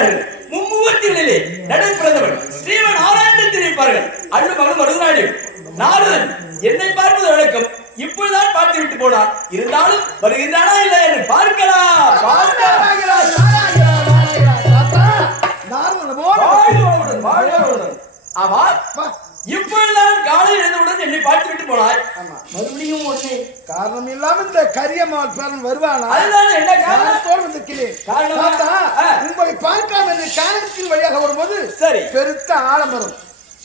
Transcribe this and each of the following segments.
இருக்கிறார்கள் மும்மூர்த்திகளிலே நடை ஸ்ரீவன் ஆராயணத்தில் இருப்பார்கள் அண்ணு மகன் மருதநாடு நாரதன் என்னை பார்ப்பது வழக்கம். இப்பொழுதுதான் பார்த்து விட்டு போனார். இருந்தாலும் வருகின்றானா இல்லை என்று பார்க்கலாம். பார்க்கலாம். ஆமா இப்பொழுதுதான் காலை எழுந்தவுடன் என்னை பார்த்து விட்டு போனாய். ஆமா. மறுபடியும் உடனே காரணம் இல்லாம இந்த கரியம்மாள் பேரன் வருவானா? அதுதான் என்ன காரணத்தோடு வந்திருக்கிறேன். உங்களை பார்க்காம இந்த காரணத்தின் வழியாக வரும்போது சரி. பெருத்த ஆலமரம்.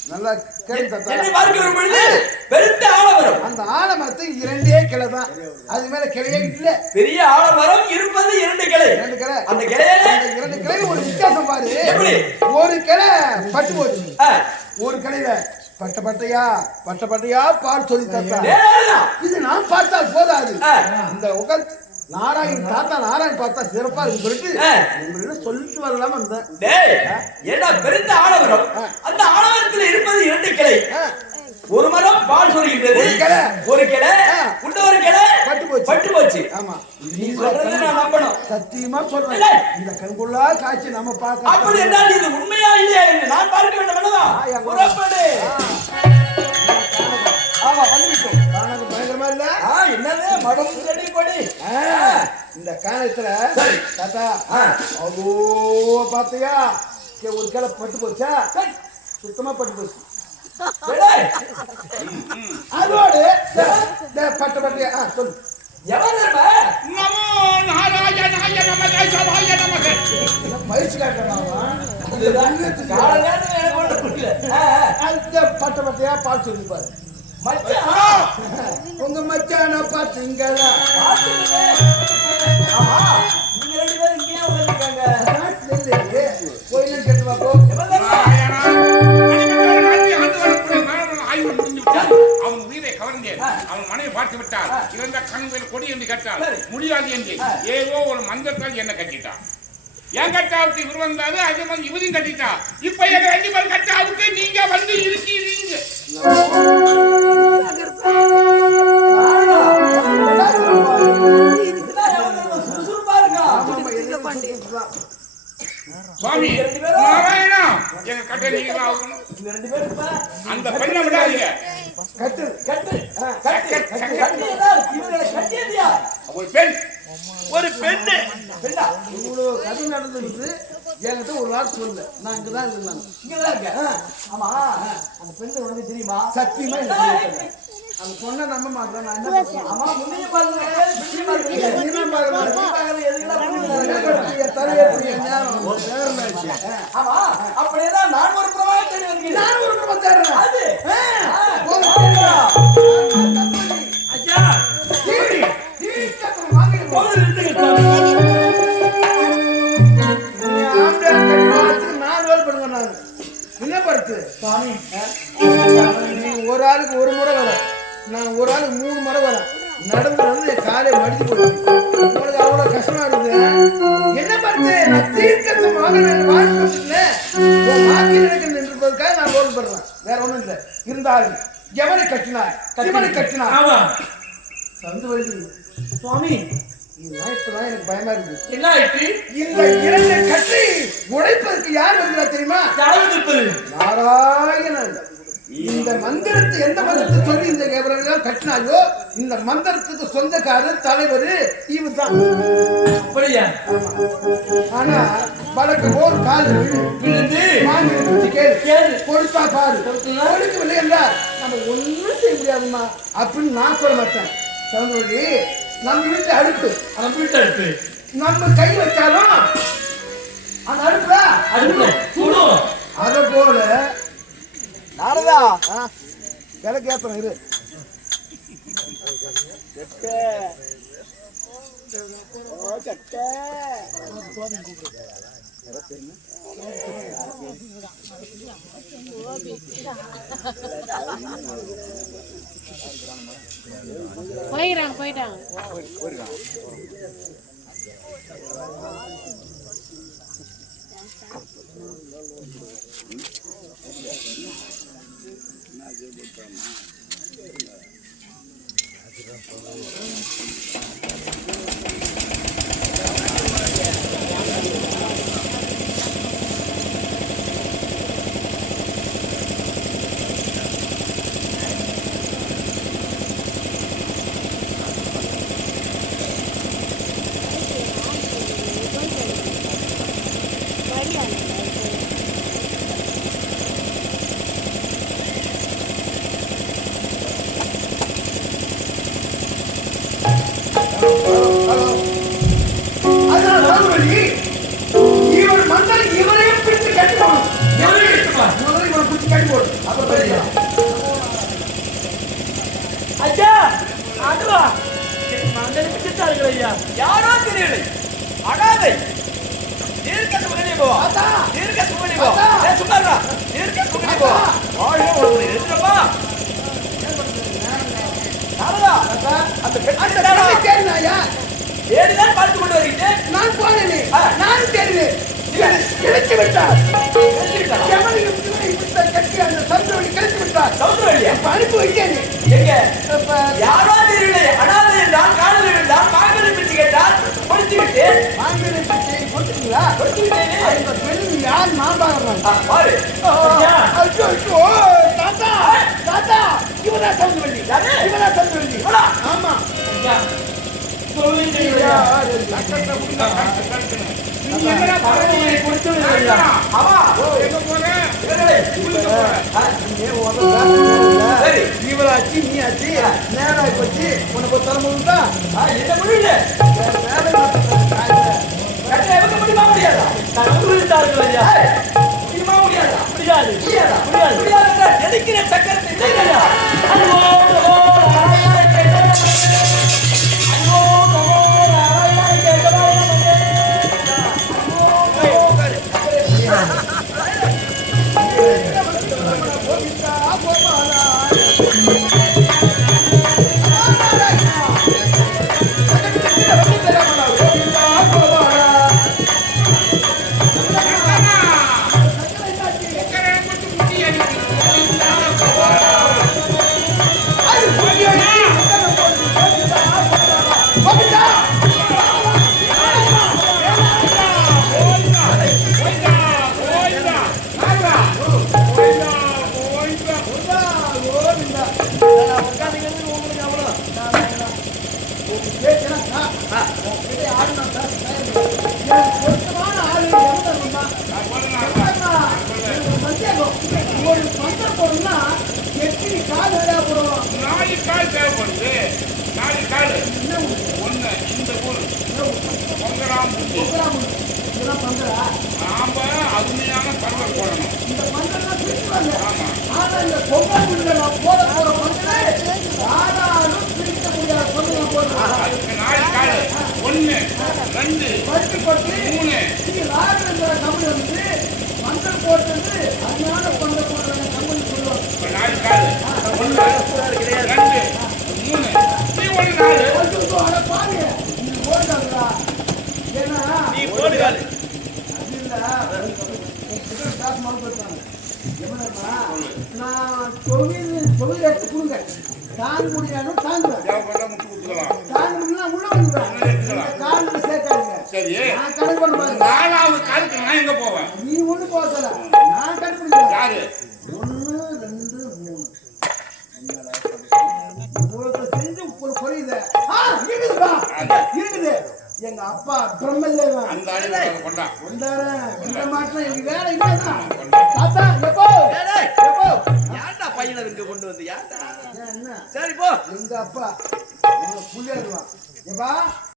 நல்லா கேள்வி பார்க்க வரும் பொழுது பெருத்த ஆலமரம். அந்த ஆலமரத்துக்கு இரண்டே கிளை தான். அது மேல கிளையே இல்ல. பெரிய ஆலமரம் இருப்பது இரண்டு கிளை இரண்டு கிளை அந்த கிளையில அந்த இரண்டு கிளை ஒரு வித்தியாசம் பாரு எப்படி? ஒரு கிளை பட்டு போச்சு ஆ, ஒரு கிளையில பட்டையா பட்ட பட்டையா பால் சொல்லி தாத்தா நேராதான். இது? நான் பார்த்தால் போதாது. இந்த உட்காந்து நாராயண் தாத்தா நாராயண் பார்த்தா சிறப்பா இருக்கு சொல்லிட்டு ஆ. உங்களிடம் சொல்லிட்டு வரலாம ஏடா பெருத்த ஆலமரம் அந்த ஆலமரத்தில் இருப்பது இரண்டு கிளை. ஒரு மரம் பால் சொல்கின்றது ஒரு கிளை. ஒரு கிளை. ஆ. இன்னொரு கிளை. பட்டு போச்சு. பட்டு போச்சு. ஆமா. நீ சொல்றதை நான் நம்பணும். சத்தியமா சொல்றேன். இந்த கண்கொள்ளா காட்சி நம்ம அப்படி பார்க்க என்றால் இது உண்மையா இல்லையா என்று நான் பார்க்க வேண்டும் அல்லவா? ஆமா வந்துவிட்டோம் காணகம் பயங்கரமா இல்ல ஆ என்னது? மடம் செடி ஆ, இந்த காணத்துல. தாத்தா. அதோ பாத்தியா? கே- ஒரு கிளை பட்டு போச்சா? சுத்தமா பட்டு போச்சு. அதோடு பட்ட பட்டியா ஆ சொல்லு. எவன்? நமோ நாராயணாய நமக சபாய நமக. பயிற்சி ஆ. அந்த பட்ட பட்டையா பால் சொல்லி பாரு மச்சான், உங்க மச்சான பாத்தீங்களா? என்னன்னு கேட்டு வா போ. எவன் தெரியுமா? நாராயணா மணிமண்டலம் நாட்டி ஆண்டு வரக்கூடிய மாணவன் ஆய்வு முடிந்து விட்டார் அவன் உயிரை கவர்ந்தேன் அவன் மனைவி பார்த்து விட்டார் இறந்த கண்கள் கொடி என்று கேட்டால் சரி. முடியாது என்று ஏதோ ஒரு மந்திரத்தால் என்ன கட்டிட்டான்? என் கட்டாவுக்கு இவர் வந்தாரு? அதே மாதிரி இவரையும் கட்டிட்டா இப்ப எங்க ரெண்டு பேர் கட்டாவுக்கு நீங்க வந்து இருக்கீங்க. சுவாமி ரெண்டு பேரும் நாராயணா எங்க கட்டை நீங்க தான் ஆகணும். இவங்க ரெண்டு பேரும் இப்ப அந்த பெண்ணை விடாதீங்க கட்டு கட்டு? ஒரு பெண். ஒரு பெண்ணு. பெண்ணா? இவ்வளவு கதை நடந்துருக்கு என்கிட்ட ஒரு வார்த்தை நான் இங்கதான் இருந்தேன் இங்கதான் இருக்க ஆமா அந்த பெண்ணு உனக்கு தெரியுமா? சத்தியமா அந்த பொண்ணை நம்ப மாட்டேன். நான் என்ன? ஆமா முன்னையும் பாருங்க. பின்னையும் பாருங்க. ஒரு நேரமாயிடுச்சு. ஆமா அப்படியேதான் நான் ஒரு பிரவாக நான் ஒரு ஆளுக்கு மூணு முறை வரேன். நடந்து வந்து என் காலை மடிச்சு போச்சு உங்களுக்கு அவ்வளவு கஷ்டமா இருக்குது என்ன பார்த்து? நான் தீர்க்கத்தை மகன் வாழ்ந்துட்டேன் உன் வாக்கில் எனக்கு நான் ரோல் பண்றேன் வேற ஒண்ணும் இல்லை. இருந்தாலும் எவனை கட்டினார் சிவனை கட்டினார் ஆமா. சந்து வழி சுவாமி இதெல்லாம் இப்பதான் எனக்கு பயமா இருக்குது. என்ன இந்த இரண்டு கட்டி உடைப்பதற்கு யார் வருகிறா தெரியுமா? யாரும் இருப்பது நாராயணன். இந்த மந்திரத்தை எந்த மந்திரத்தை சொல்லி இந்த கேபரெல்லாம் கட்டினாயோ? இந்த மந்திரத்துக்கு சொந்தக்காரர் தலைவர் இவர் தான் அப்படியா? ஆனா வழக்கு போல் கால் விழு விழுந்து குச்சி கேளு. கேளு. கொடுத்தா பாரு? கொடுக்கவில்லை என்றால் நம்ம ஒண்ணும் செய்ய முடியாதுமா அப்படின்னு நான் சொல்ல மாட்டேன். சந்திரவள்ளி நம்ம வீட்டு அடுப்பு. அவன் வீட்டை எடுத்து நம்ம கை வச்சாலும் அந்த அடுப்புல அடுப்பு சுடும் முருகா விளக்கு ஏத்துறோம் இரு. போயிடறாங்க போயிட்டாங்க. போயிடறாங்க Thank you. தேடிதான் பார்த்து கொண்டு வருகிறேன் நான் போனேனே. ஆ. நான் தேடினேன். கிடைத்து விட்டார். விட்ட கட்டி அந்த சந்திரவழி கிடைத்து விட்டார். சௌந்தரவல்லியா? இப்ப அனுப்பி வைத்தேனே எங்க? யாரோ தெரியவில்லை அனாதை என்றால் காதல் என்றால் மாங்கலை பிடிச்சு கேட்டால் கொடுத்து விட்டேன் மாங்கலை பற்றி கொடுத்தீங்களா கொடுத்து விட்டேனே அந்த பெண் யார் நான் பாக்குறேன் தாத்தா தாத்தா இவனா சந்திரவழி யாரு? இவனா சந்திரவழி இவனா? ஆமா. நீ என்னடா பரவாயில்லை கொடுத்து விடுறியா? ஆமா எங்க போற? இவர்களே, உள்ளுக்க போற? ஆ, சரி. இவளாச்சு நீ ஆச்சு நேரம் போச்சு உனக்கு தலைமுறை என்ன முடியல முடியாதா? ஏய், முடியுமா முடியாதா? முடியாது முடியாதா? எதுக்கிற சக்கரத்தை ஒரு பந்தம் போடணும்னா எத்தனை கால் வேலையா போடுவோம் நாலு கால் தேவைப்படுது நாலு கால் ஒண்ணு இந்த ஊர் பொங்கலாம் புத்தி இதெல்லாம் பந்தரா நாம அருமையான பருவம் போடணும் இந்த பந்தெல்லாம் பிரிச்சுவாங்க ஆமா. ஆனா இந்த பொங்கல் முடியல நான் போட போற பந்தலே யாராலும் பிரிக்க முடியாத பந்தல் போடுறேன் ஒண்ணு ரெண்டு பட்டு பட்டு மூணு. நீங்க ராகவேந்திர கம்பெனி வந்து பந்தல் போட்டது அருமையான பந்தல் போடுறாங்க கம்பெனி சொல்லுவாங்க இப்ப நாலு கால் ஒண்ணு ரெண்டு மூணு நீ ஒரு நாலு ஐயோ, அட பாருங்க நீ போடுறாங்களா ஏன்னா நீ போடுகாது அது இல்ல உங்ககிட்ட காசு மாவு போட்டாங்க எவ்வளவுமா நான் தொழில் தொழில் எடுத்து கொடுங்க தாங்க தாங்குவேன் தாங்க உள்ள வந்துடுவேன் இந்த சேர்க்காதீங்க சரி நான் கணக்கு பண்ண பாருங்க நாலாவது காலுக்கு நான் எங்க போவேன் நீ ஒண்ணு போசல நான் கண்டுபிடிக்கிறேன் யாரு ஒண்ணு ரெண்டு மூணு செஞ்சு ஒரு குறையுது ஆ இருக்குதுப்பா இருக்குது எங்க அப்பா பிரம்மல்ல அந்த அடிப்படை கொண்டா கொண்டாரன் இந்த மாற்றம் எங்க வேலை இல்லதான் தாத்தா இங்க கொண்டு வந்து ஏன்டா ஏன் என்ன? சரி போ. எங்க அப்பா? புள்ளியாடுவான் எப்பா